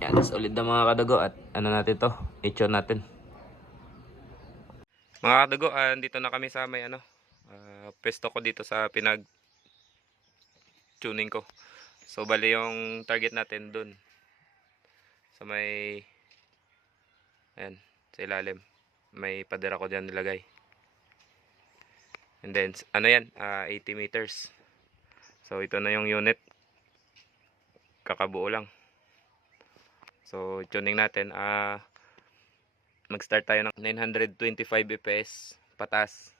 Yan, solid na mga kadugo at ano natin to, i-tune natin. Mga kadugo, dito na kami sa may pwesto ko dito sa pinag-tuning ko. So bali yung target natin dun sa may, ayan, sa ilalim. May pader ako dyan nilagay. And then, ano yan, 80 meters. So ito na yung unit. Kakabuo lang. So tuning natin, mag-start tayo ng 925 fps pataas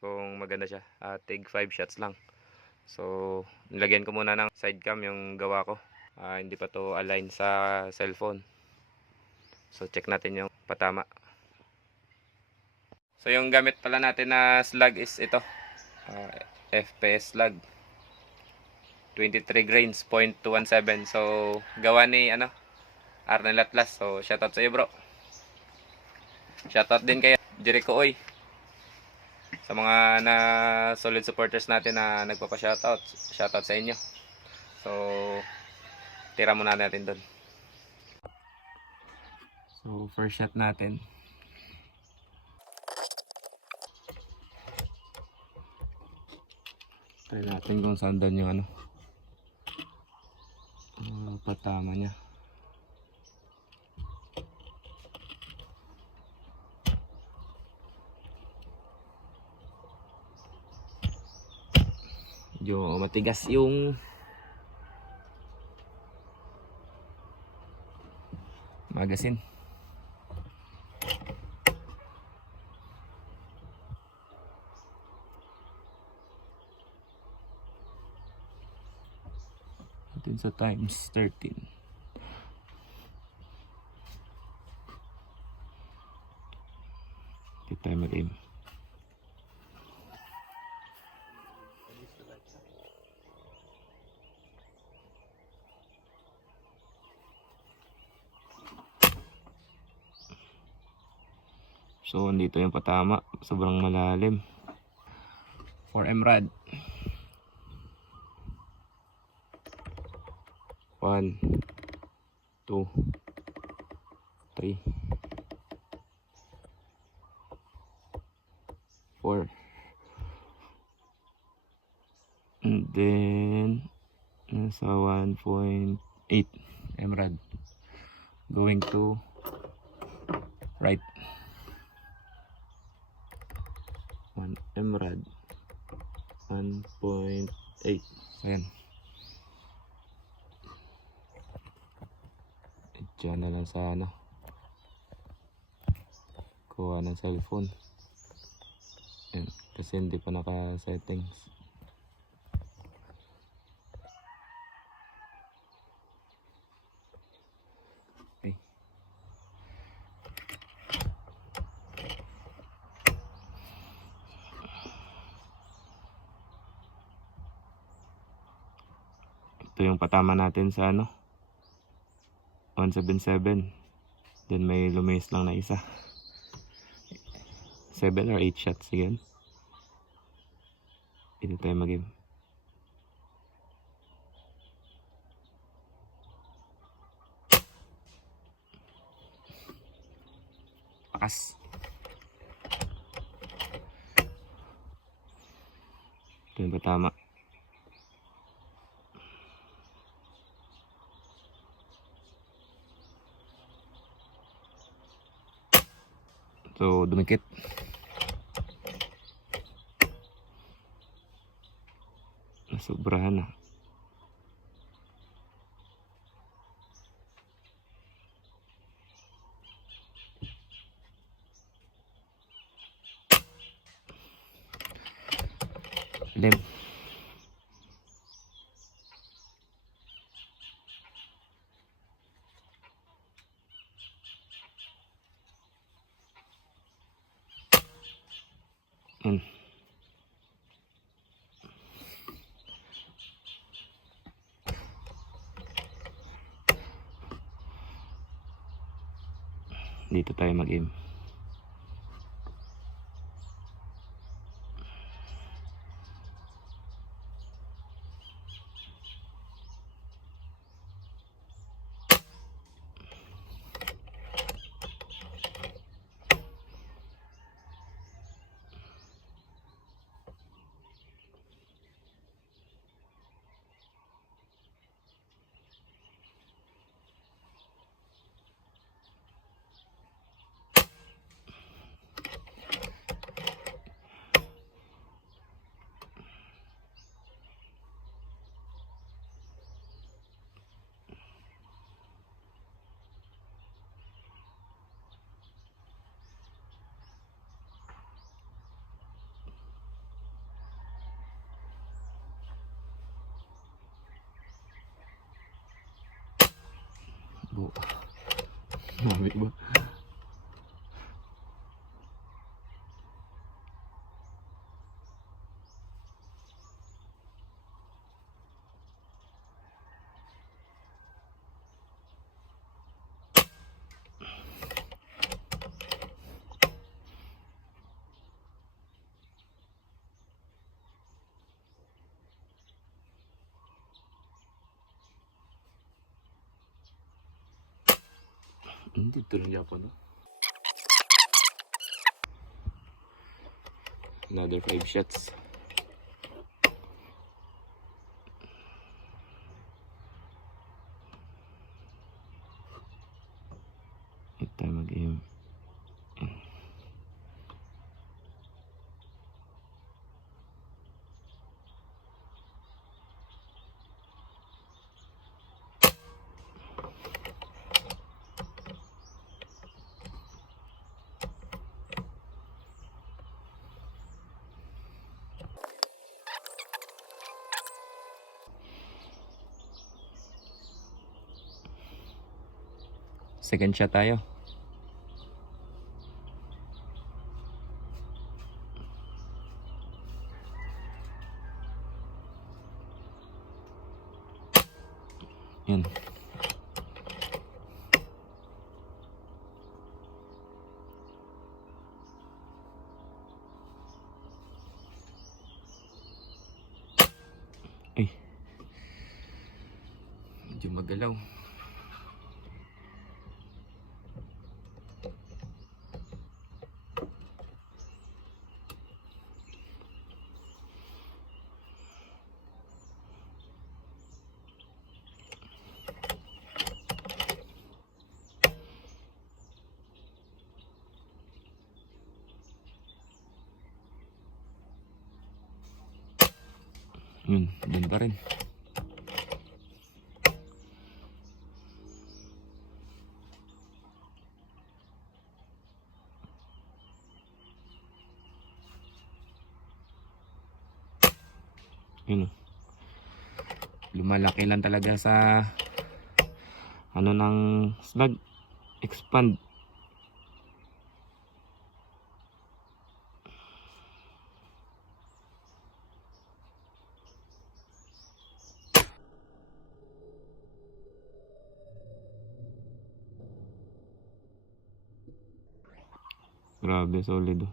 kung maganda siya. Tig 5 shots lang. So nilagyan ko muna ng side cam yung gawa ko. Hindi pa to align sa cellphone. So check natin yung patama. So yung gamit pala natin na slug is ito. FPS slug. 23 grains, 0.217. So gawa ni Arnel Atlas. So shoutout sa iyo, bro. Shoutout din kay Jericho Oy. Sa mga solid supporters natin na nagpapa-shoutout. Shoutout sa inyo. So tira muna natin doon. So first shot natin. Try natin kung saan doon yung patama niya. Medyo matigas yung magasin. Natin sa times 13. Dito tayo mag-aim. So dito yung patama, sobrang malalim. 4M rad. 1 2 3 4. And then nasa 1.8 MRAD going to right. 1 MRAD 1.8. Ayan. Diyan na lang sa kuha ng cellphone. Ayan. Kasi hindi pa naka-settings. Okay. Ito yung patama natin sa 177. Then may lumis lang na isa. 7 or 8 shots again. Dito tayo mag-aim. Pakas. Ito yung patama. So dumikit. Nasubrahan na. Lim. Dito tayo mag-aim. Mabit ba? Dito rin Japan, no? Another 5 shots. Ito tayo mag-aim. Second shot tayo. Yan. Ay. Medyo magalaw. Yun, dun pa rin. Yun. Lumalaki lang talaga sa ano ng slug. Expand. Grabe, solid.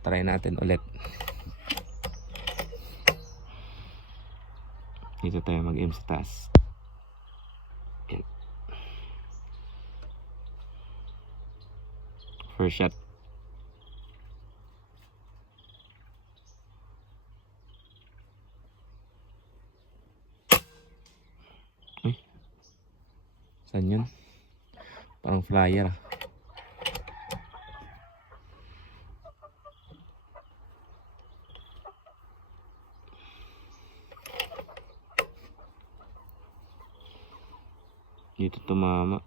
Try natin ulit. Dito tayo mag-aim sa taas. Yan. First shot. Ay. Saan yun? Parang flyer ah. Dito tumama.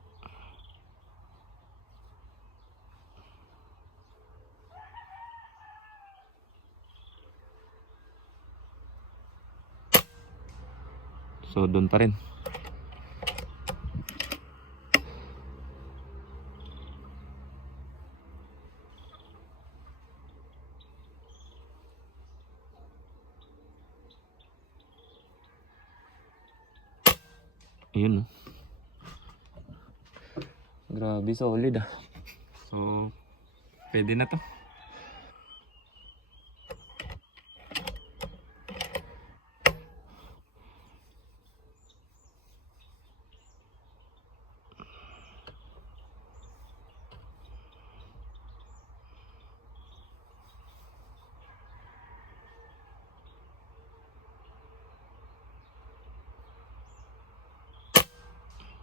So doon pa rin. Ayun. Grabe, solid ah. So pwede na to.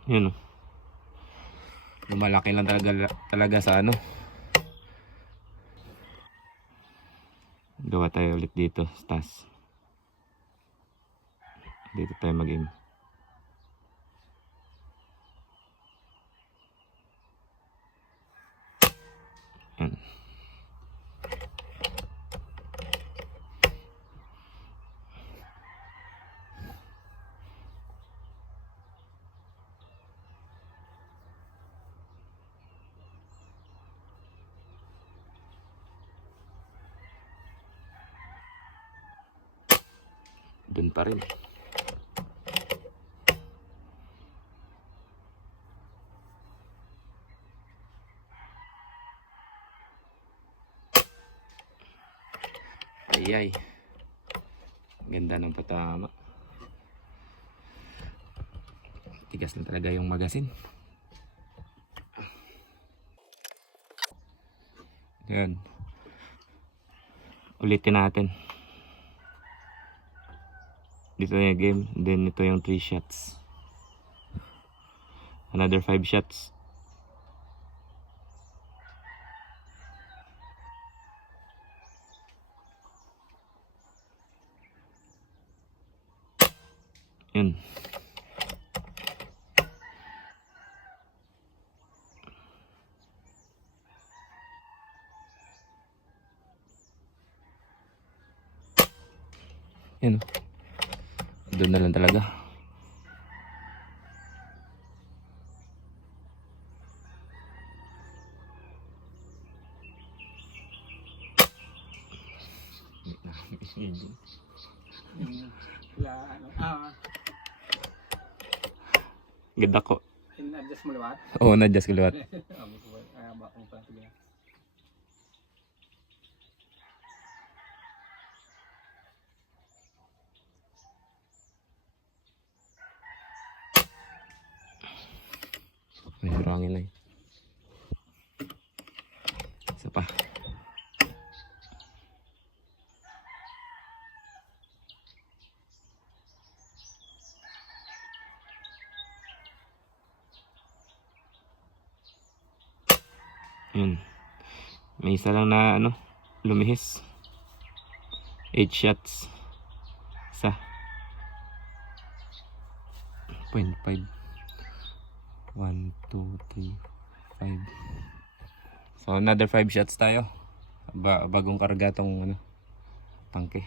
Yun oh. Lumalaki lang talaga sa ano. Gawa tayo ulit dito sa taas. Dito tayo mag-aim. Yan. Doon pa rin. Ayay. Ganda ng patama. Tigas na talaga yung magasin. Yan. Ulitin natin. Dito yung game. Then ito yung 3 shots. Another 5 shots. Yun. Yun. Doon na lang talaga. Ganda ko. In-adjust mo liwat? Oo, na-adjust ko liwat. May hangin na yun. Isa pa. Yun. May isa lang na lumihis. 8 shots. Isa. 0.5. 1, 2, 3, 5. So another 5 shots tayo. Bagong karga tong tangke.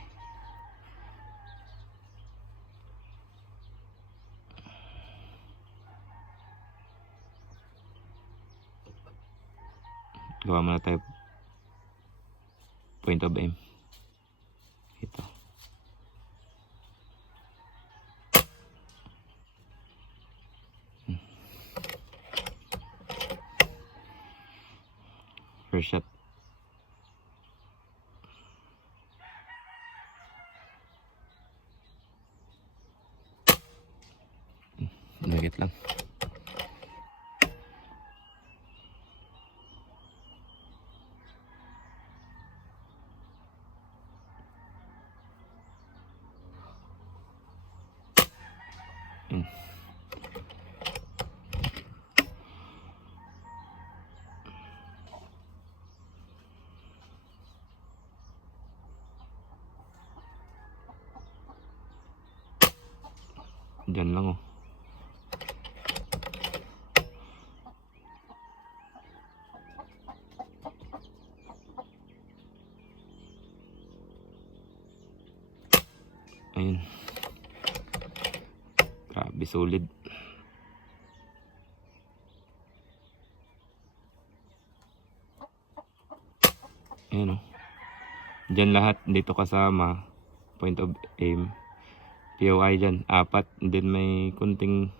Gawa muna tayo point of aim. Ito. First shot. Nugget lang. Diyan lang oh. Ayun. Grabe solid. Ayun oh. Diyan lahat dito kasama. Point of aim. POI dyan, 4. And then may kunting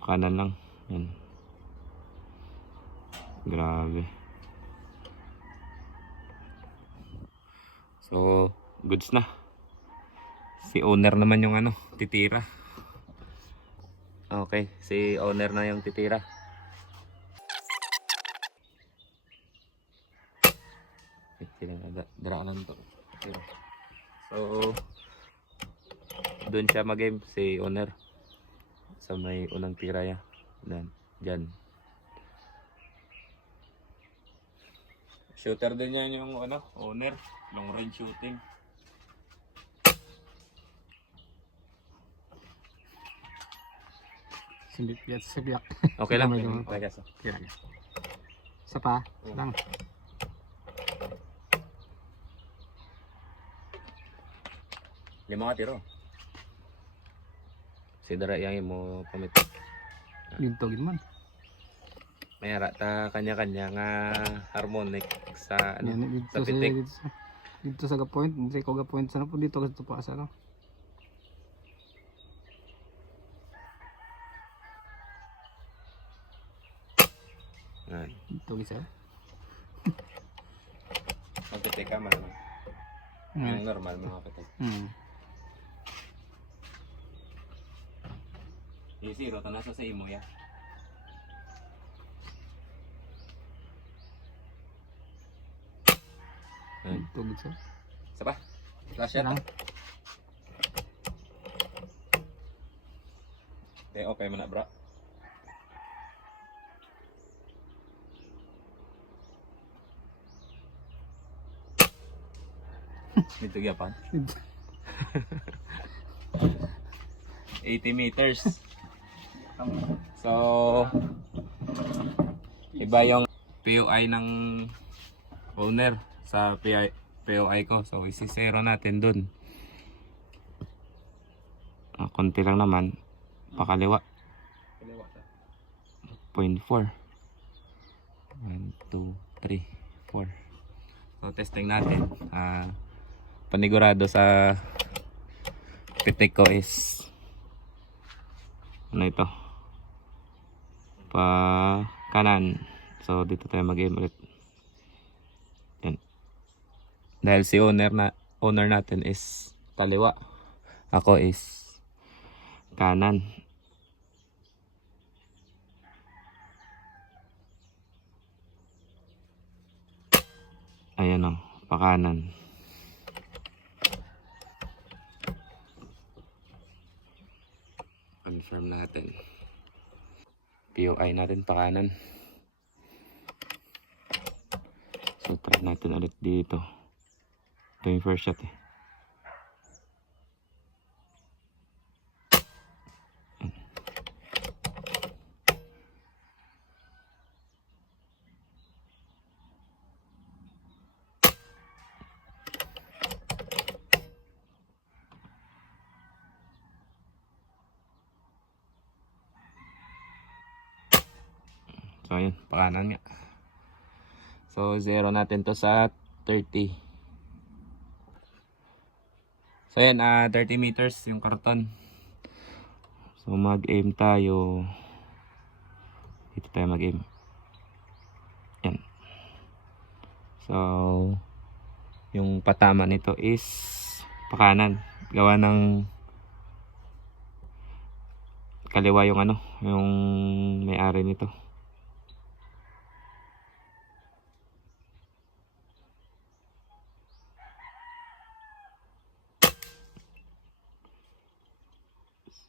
kanan lang. Yan. Grabe. So, goods na. Si owner naman yung titira. Okay, si owner na yung titira. Dara lang to. So, doon siya mag-game si owner sa may unang tira niya. Diyan. Shooter din yan yung owner, long range shooting. Sindip yan sa biyak. Okay lang. Okay. Isa pa? Lang. Lima ka tiro. Sidara yang mo pamit. Lintogin man. Mayara ta kanya-kanya nga harmonic sa Yan, sa pitik. Dito sa gapoint, hindi ko gapoint sana po dito kasi pa sa ano. Yan. Dito gisa. Magpitik ka man. Yung normal mga pitik. Yung zero, ito nasa sa imo ya. Dito gisa. Isa pa? Flash Yan yan. lang. Okay mo na bro. Dito gyapon. 80 meters. So, iba yung POI ng owner sa POI ko. So, isi-zero natin dun. Konti lang naman. Pakaliwa. 0.4. 1, 2, 3, 4. So, testing natin. Panigurado sa pitik ko is ano ito? Pa kanan. So, dito tayo mag-aim ulit. Yan. Dahil si owner natin is kaliwa. Ako is kanan. Ayan o, pakanan. Confirm natin. POI natin pakanan. So try natin ulit dito. Ito yung first shot eh. So ayun, pakanan nga. So zero natin to sa 30. So ayan, 30 meters yung karton. So mag-aim tayo. Dito tayo mag-aim. Yan. So yung patama nito is pakanan. Gawa ng kaliwa yung ano, yung may-ari nito.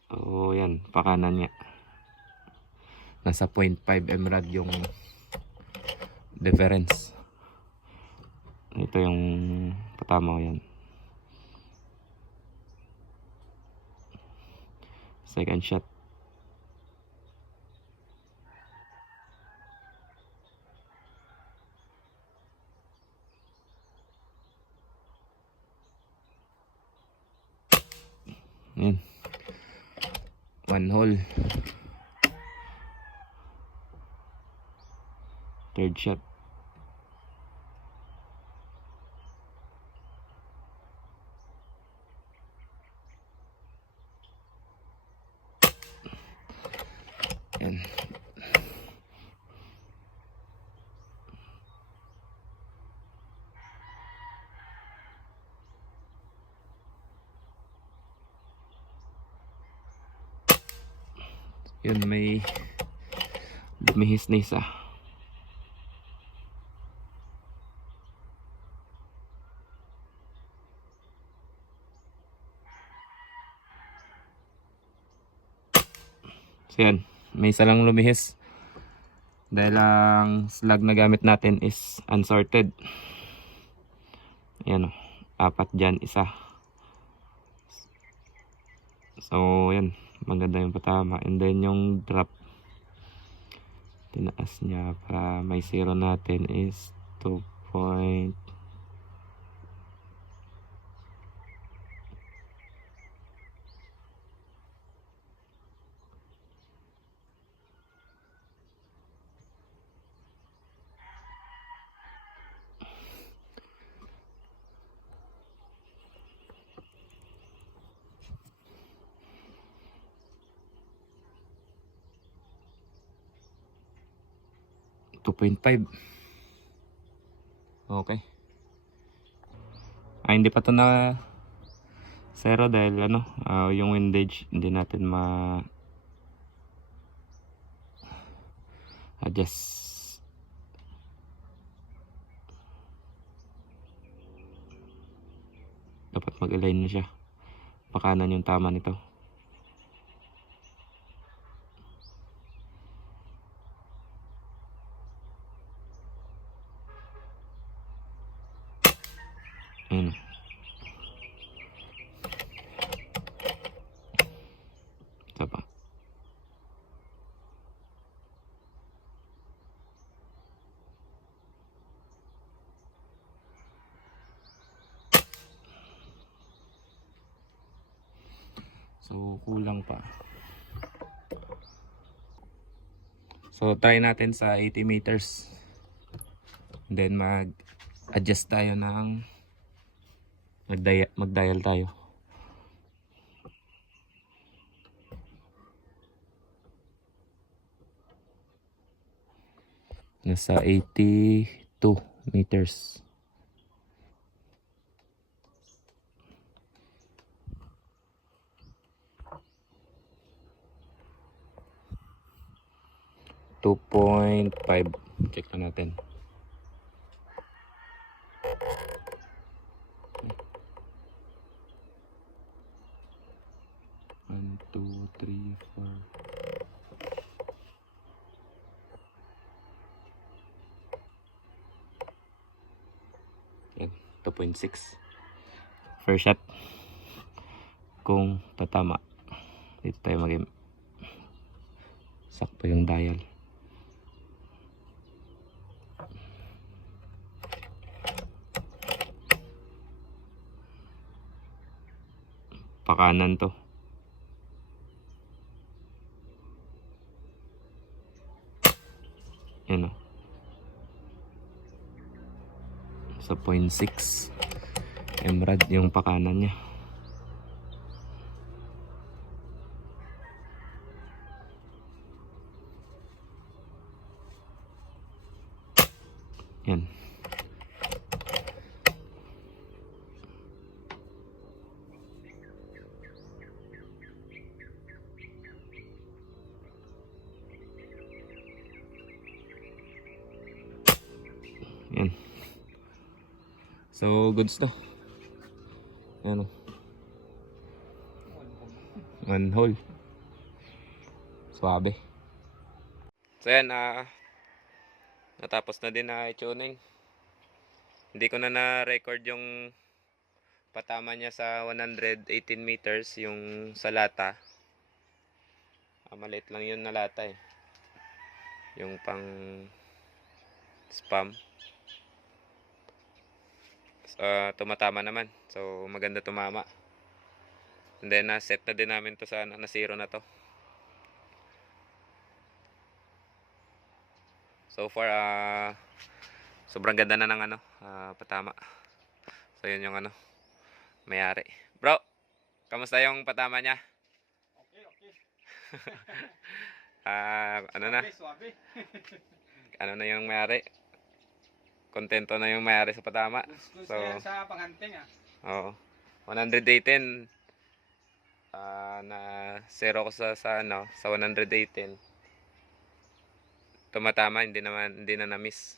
So yan, pakanan niya. Nasa 0.5 mrad yung difference. Ito yung patama ko yan. Second shot. Yan. One hole. Third shot. Yan. Yun, may dumihis na isa. So yan, may isa lang lumihis. Dahil ang slug na gamit natin is unsorted. Ayan o, 4 dyan, isa. So yan, maganda yung patama. And then yung drop, tinaas niya para may zero natin is 2 point. 2.5. Okay. Hindi pa to na zero dahil yung windage hindi natin adjust. Dapat mag-align na siya. Pakanan yung tama nito. Ayun. Ito pa. So, kulang pa. So, try natin sa 80 meters. And then, mag-adjust tayo ng mag-dial tayo. Nasa 82 meters. .5 check na natin. One, two, three, four. Yan, 2.6. First shot. Kung tatama, dito tayo sakto yung dial. Pakanan to. Yan o. Sa 0.6 Emerald yung pakanan niya. Yan. Yan. So, goods to. Yan o. One hole. Swabe. So yan, natapos na din na i-tuning. Hindi ko na na-record yung patama niya sa 118 meters, yung sa lata. Maliit lang yun na lata eh. Yung pang spam. Tumatama naman. So maganda tumama. And then set na din namin to sa na zero na to. So far sobrang ganda na ng patama. So yun yung mayari. Bro, kamusta yung patama niya? Okay. Ano na? Swabe. Ano na yung mayari? Kontento na yung mayari sa patama. So, sa panghunting Oo. 118 na zero ko sa 118. Tumatama, hindi na na-miss.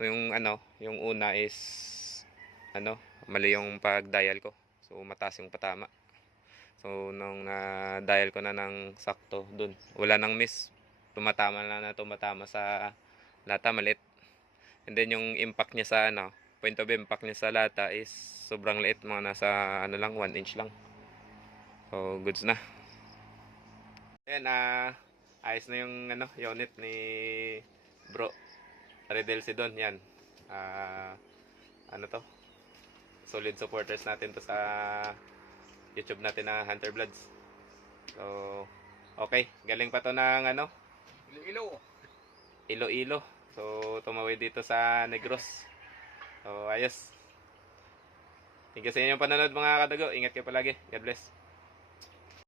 Yung yung una is mali yung pag-dial ko. So mataas yung patama. So nung dial ko na ng sakto dun, wala nang miss. Tumatama sa lata, maliit. And then yung impact niya sa point of impact niya sa lata is sobrang liit, mga nasa lang 1 inch lang. So goods na. Ayan, ayos na yung unit ni Bro Redel Sidon. Yan. To? Solid supporters natin to sa YouTube natin na Hunter Bloods. So okay, galing pa to ng Iloilo. So tumawid dito sa Negros. So ayos. Thank you sa inyong panonood mga kadago. Ingat kayo palagi. God bless.